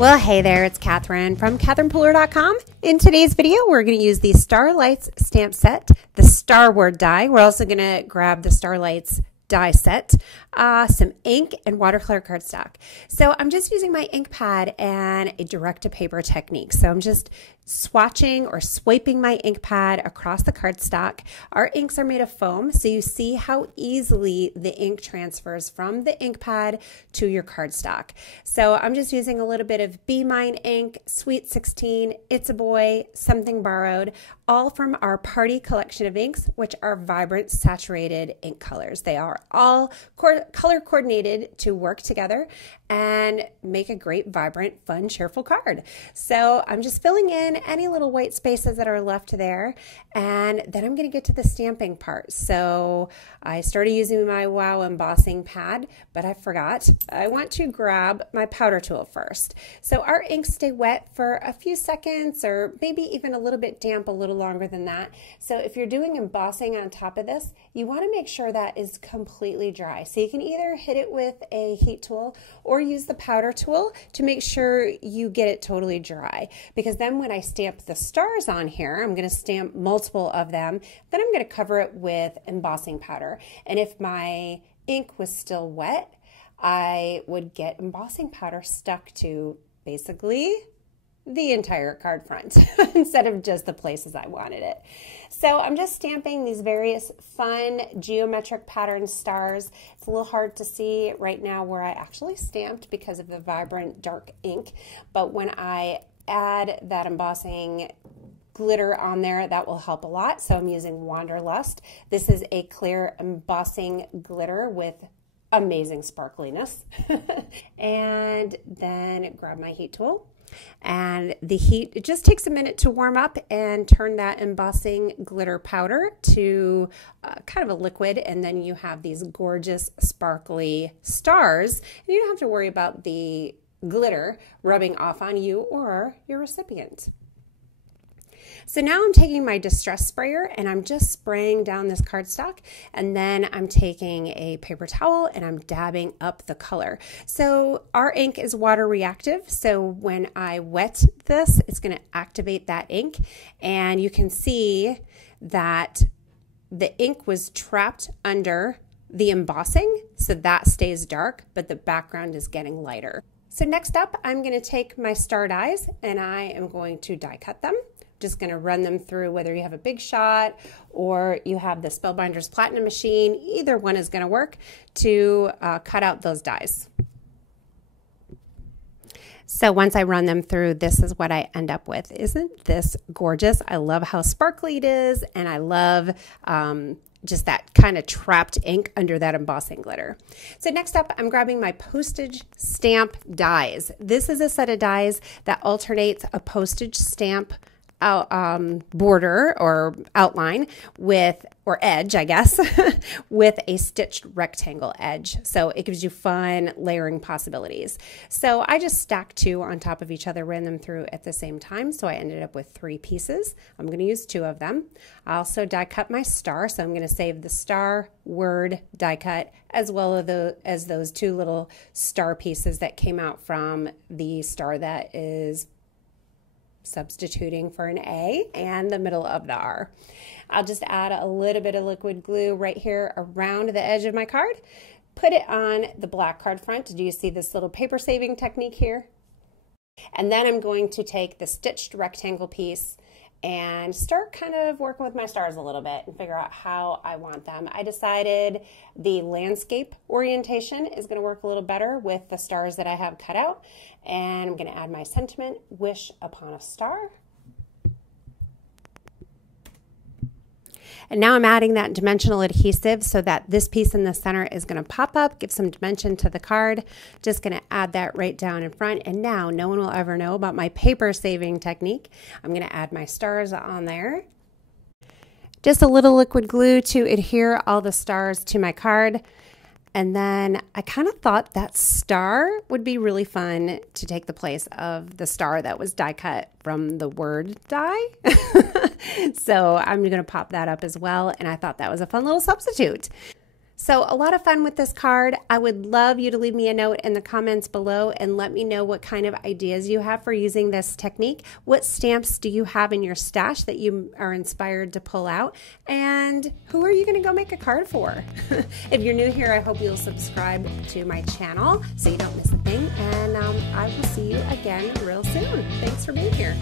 Well, hey there, it's Catherine from CatherinePooler.com. In today's video, we're going to use the Starlights Stamp Set, the Star Word die. We're also going to grab the Starlights die set, some ink, and watercolor cardstock. So I'm just using my ink pad and a direct-to-paper technique. So I'm just swatching or swiping my ink pad across the cardstock. Our inks are made of foam, so you see how easily the ink transfers from the ink pad to your cardstock. So I'm just using a little bit of Be Mine ink, Sweet 16, It's a Boy, Something Borrowed, all from our party collection of inks, which are vibrant, saturated ink colors. They are all color coordinated to work together and make a great, vibrant, fun, cheerful card. So I'm just filling in any little white spaces that are left there, and then I'm going to get to the stamping part. So I started using my Wow embossing pad, but I forgot. I want to grab my powder tool first. So our inks stay wet for a few seconds, or maybe even a little bit damp a little longer than that. So if you're doing embossing on top of this, you want to make sure that is completely dry. So you can either hit it with a heat tool or use the powder tool to make sure you get it totally dry. Because then when I stamp the stars on here, I'm going to stamp multiple of them, then I'm going to cover it with embossing powder. And if my ink was still wet, I would get embossing powder stuck to basically the entire card front instead of just the places I wanted it. So I'm just stamping these various fun geometric pattern stars. It's a little hard to see right now where I actually stamped because of the vibrant dark ink, but when I add that embossing glitter on there, that will help a lot. So I'm using Wanderlust. This is a clear embossing glitter with amazing sparkliness. And then grab my heat tool. And the heat, it just takes a minute to warm up and turn that embossing glitter powder to kind of a liquid, and then you have these gorgeous sparkly stars, and you don't have to worry about the glitter rubbing off on you or your recipient. So now I'm taking my distress sprayer and I'm just spraying down this cardstock, and then I'm taking a paper towel and I'm dabbing up the color. So our ink is water reactive, so when I wet this, it's going to activate that ink, and you can see that the ink was trapped under the embossing, so that stays dark, but the background is getting lighter. So next up, I'm going to take my star dies and I am going to die cut them. Just going to run them through, whether you have a big shot or you have the Spellbinders Platinum machine, either one is going to work to cut out those dies. So once I run them through, this is what I end up with. Isn't this gorgeous? I love how sparkly it is, and I love just that kind of trapped ink under that embossing glitter. So next up, I'm grabbing my Postage stamp dies. This is a set of dies that alternates a postage stamp border or outline with, or edge, I guess, with a stitched rectangle edge. So it gives you fun layering possibilities. So I just stacked two on top of each other, ran them through at the same time. So I ended up with 3 pieces. I'm going to use 2 of them. I also die cut my star. So I'm going to save the star word die cut as well as those 2 little star pieces that came out from the star that is substituting for an A and the middle of the R. I'll just add a little bit of liquid glue right here around the edge of my card, put it on the black card front. Do you see this little paper saving technique here? And then I'm going to take the stitched rectangle piece and start kind of working with my stars a little bit and figure out how I want them. I decided the landscape orientation is going to work a little better with the stars that I have cut out, and I'm going to add my sentiment, wish upon a star. And now I'm adding that dimensional adhesive so that this piece in the center is going to pop up, give some dimension to the card. Just going to add that right down in front. And now no one will ever know about my paper saving technique. I'm going to add my stars on there. Just a little liquid glue to adhere all the stars to my card. And then I kind of thought that star would be really fun to take the place of the star that was die cut from the word die. So I'm going to pop that up as well. And I thought that was a fun little substitute. So So a lot of fun with this card. I would love you to leave me a note in the comments below and let me know what kind of ideas you have for using this technique. What stamps do you have in your stash that you are inspired to pull out? And who are you going to go make a card for? If you're new here, I hope you'll subscribe to my channel so you don't miss a thing. And I will see you again real soon. Thanks for being here.